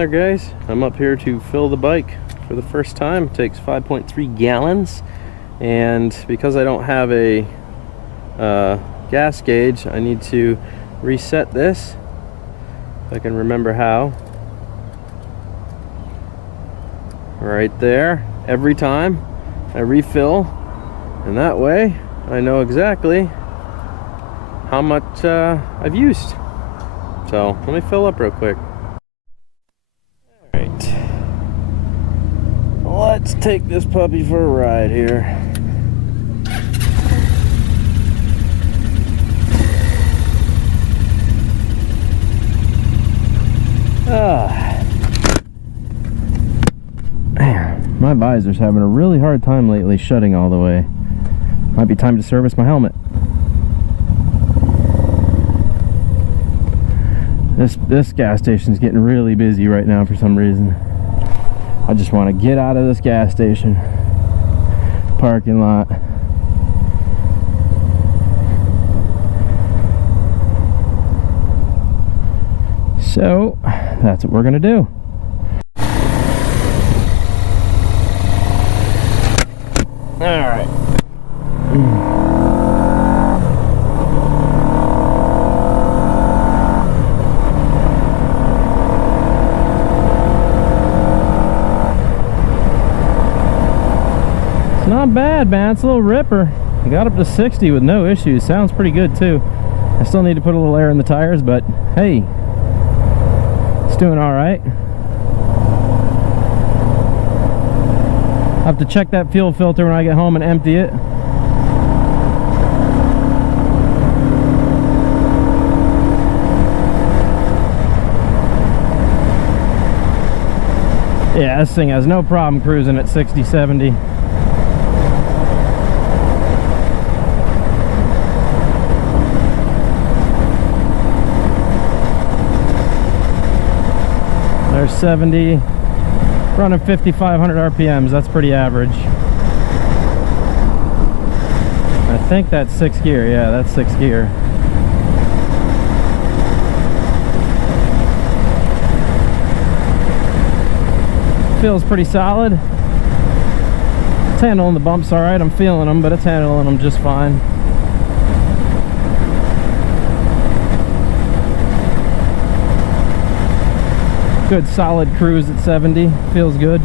there, guys? I'm up here to fill the bike for the first time. It takes 5.3 gallons, and because I don't have a gas gauge, I need to reset this if I can remember how. Right there, every time I refill, and that way I know exactly how much I've used. So let me fill up real quick. Alright, let's take this puppy for a ride here. Man, my visor's having a really hard time lately shutting all the way. Might be time to service my helmet. This gas station's getting really busy right now for some reason. I just want to get out of this gas station parking lot. So that's what we're gonna do. All right. Not bad, man. It's a little ripper. I got up to 60 with no issues. Sounds pretty good too. I still need to put a little air in the tires, but hey, it's doing all right. I have to check that fuel filter when I get home and empty it. Yeah, this thing has no problem cruising at 60, 70. There's 70, running 5,500 RPMs. That's pretty average. I think that's 6th gear. Yeah, that's 6th gear. Feels pretty solid. It's handling the bumps all right. I'm feeling them, but it's handling them just fine. Good solid cruise at 70. Feels good.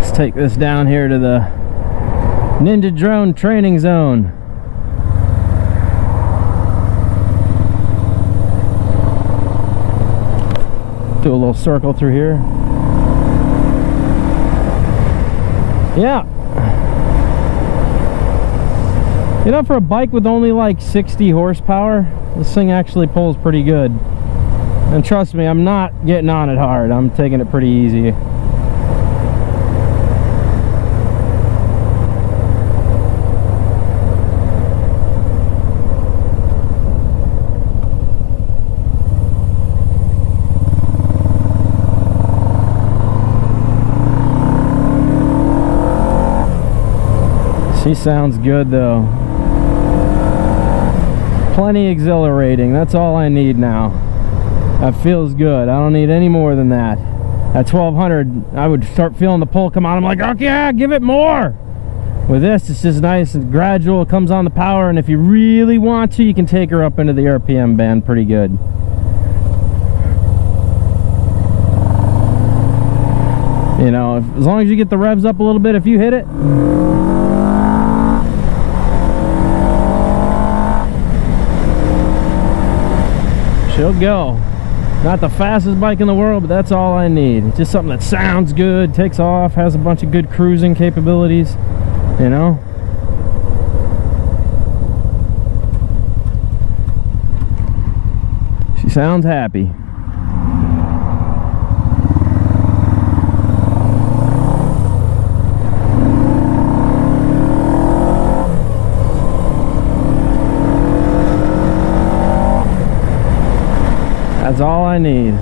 Let's take this down here to the Ninja Drone training zone. Do a little circle through here. Yeah. You know, for a bike with only like 60 horsepower, this thing actually pulls pretty good. And trust me, I'm not getting on it hard. I'm taking it pretty easy. She sounds good though. Plenty exhilarating. That's all I need now. That feels good. I don't need any more than that. At 1200, I would start feeling the pull come on. I'm like, okay, yeah, give it more. With this, it's just nice and gradual. It comes on the power, and if you really want to, you can take her up into the RPM band pretty good. You know, as long as you get the revs up a little bit, if you hit it, she'll go. Not the fastest bike in the world, but that's all I need. It's just something that sounds good, takes off, has a bunch of good cruising capabilities, you know? She sounds happy. That's all I need.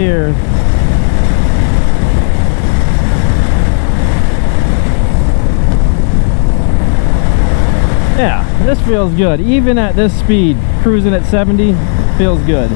gears. Yeah, this feels good. Even at this speed, cruising at 70 feels good.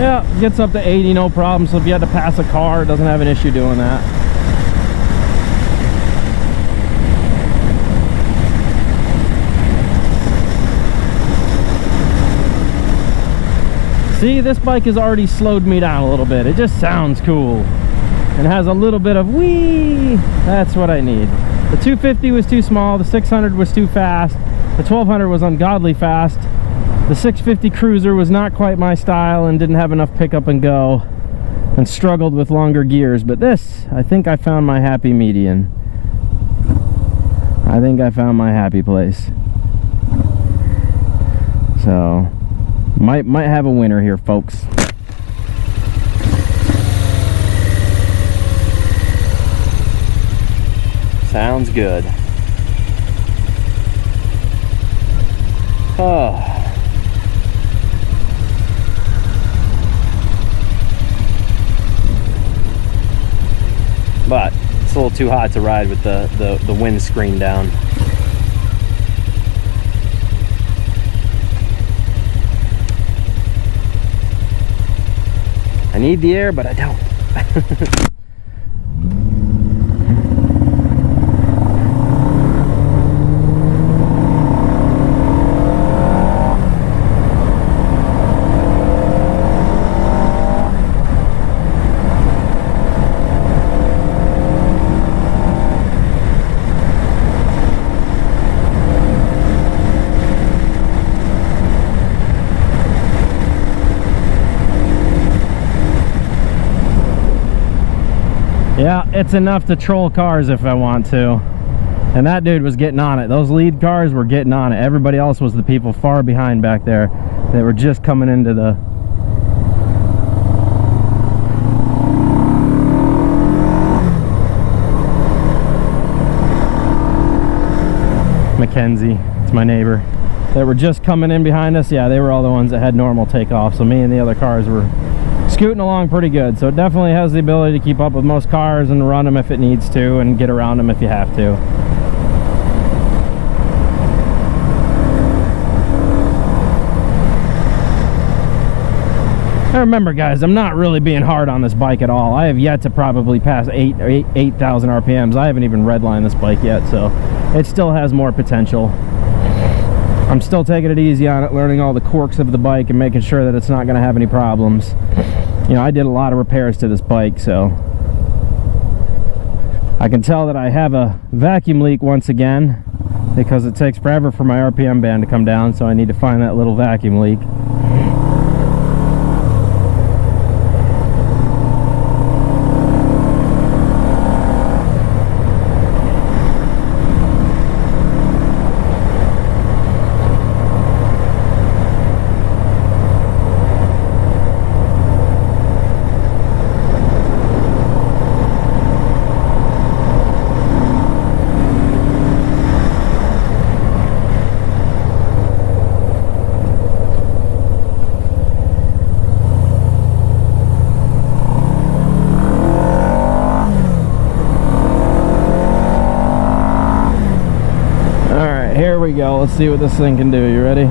Yeah, gets up to 80, no problem. So if you had to pass a car, it doesn't have an issue doing that. See, this bike has already slowed me down a little bit. It just sounds cool and has a little bit of wee. That's what I need. The 250 was too small, the 600 was too fast, the 1200 was ungodly fast. The 650 Cruiser was not quite my style and didn't have enough pickup and go and struggled with longer gears. But this, I think I found my happy median. I think I found my happy place. So, might have a winner here, folks. Sounds good. Oh. But it's a little too hot to ride with the windscreen down. I need the air, but I don't. Yeah, it's enough to troll cars if I want to. And that dude was getting on it. Those lead cars were getting on it. Everybody else was the people far behind back there that were just coming into the... Mackenzie, it's my neighbor. That were just coming in behind us. Yeah, they were all the ones that had normal takeoff. So me and the other cars were scooting along pretty good. So it definitely has the ability to keep up with most cars and run them if it needs to and get around them if you have to. Now remember guys, I'm not really being hard on this bike at all. I have yet to probably pass 8,000 RPMs. I haven't even redlined this bike yet, so it still has more potential. I'm still taking it easy on it, learning all the quirks of the bike and making sure that it's not going to have any problems. You know, I did a lot of repairs to this bike, so I can tell that I have a vacuum leak once again because it takes forever for my RPM band to come down, so I need to find that little vacuum leak. Here we go. Let's see what this thing can do. You ready?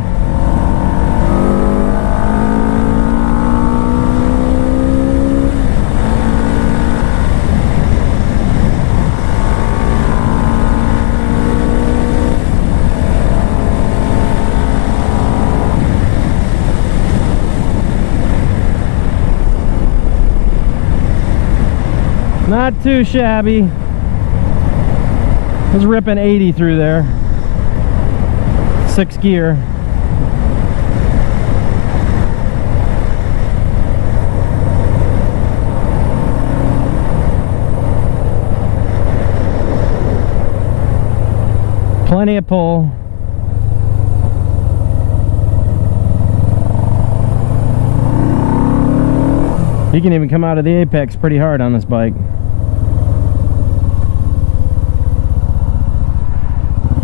Not too shabby. I was ripping 80 through there. 6 gear. Plenty of pull. You can even come out of the apex pretty hard on this bike.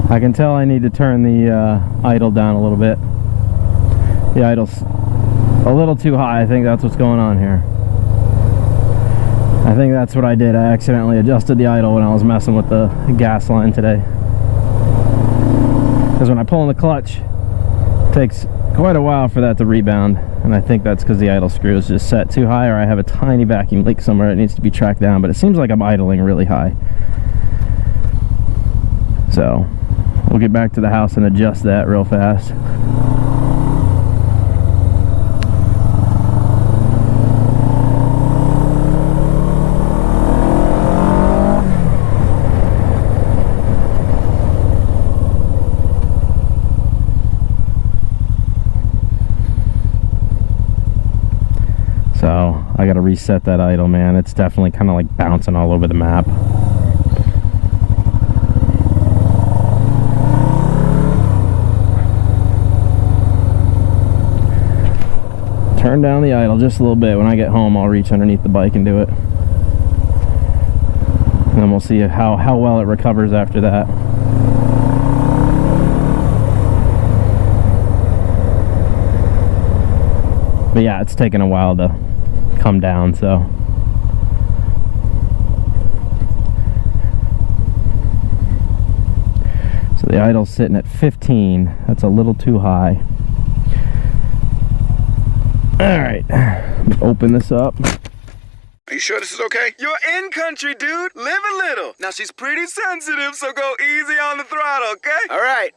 I can tell I need to turn the idle down a little bit. The idle's a little too high. I think that's what's going on here. I think that's what I did. I accidentally adjusted the idle when I was messing with the gas line today. Because when I pull in the clutch, it takes quite a while for that to rebound. And I think that's because the idle screw is just set too high, or I have a tiny vacuum leak somewhere that needs to be tracked down. But it seems like I'm idling really high. So we'll get back to the house and adjust that real fast. So I gotta reset that idle, man. It's definitely kind of like bouncing all over the map. Turn down the idle just a little bit. When I get home, I'll reach underneath the bike and do it. And then we'll see how well it recovers after that. But yeah, it's taken a while to come down, so. So the idle's sitting at 15. That's a little too high. Alright, open this up. Are you sure this is okay? You're in country, dude. Live a little. Now she's pretty sensitive, so go easy on the throttle, okay? All right.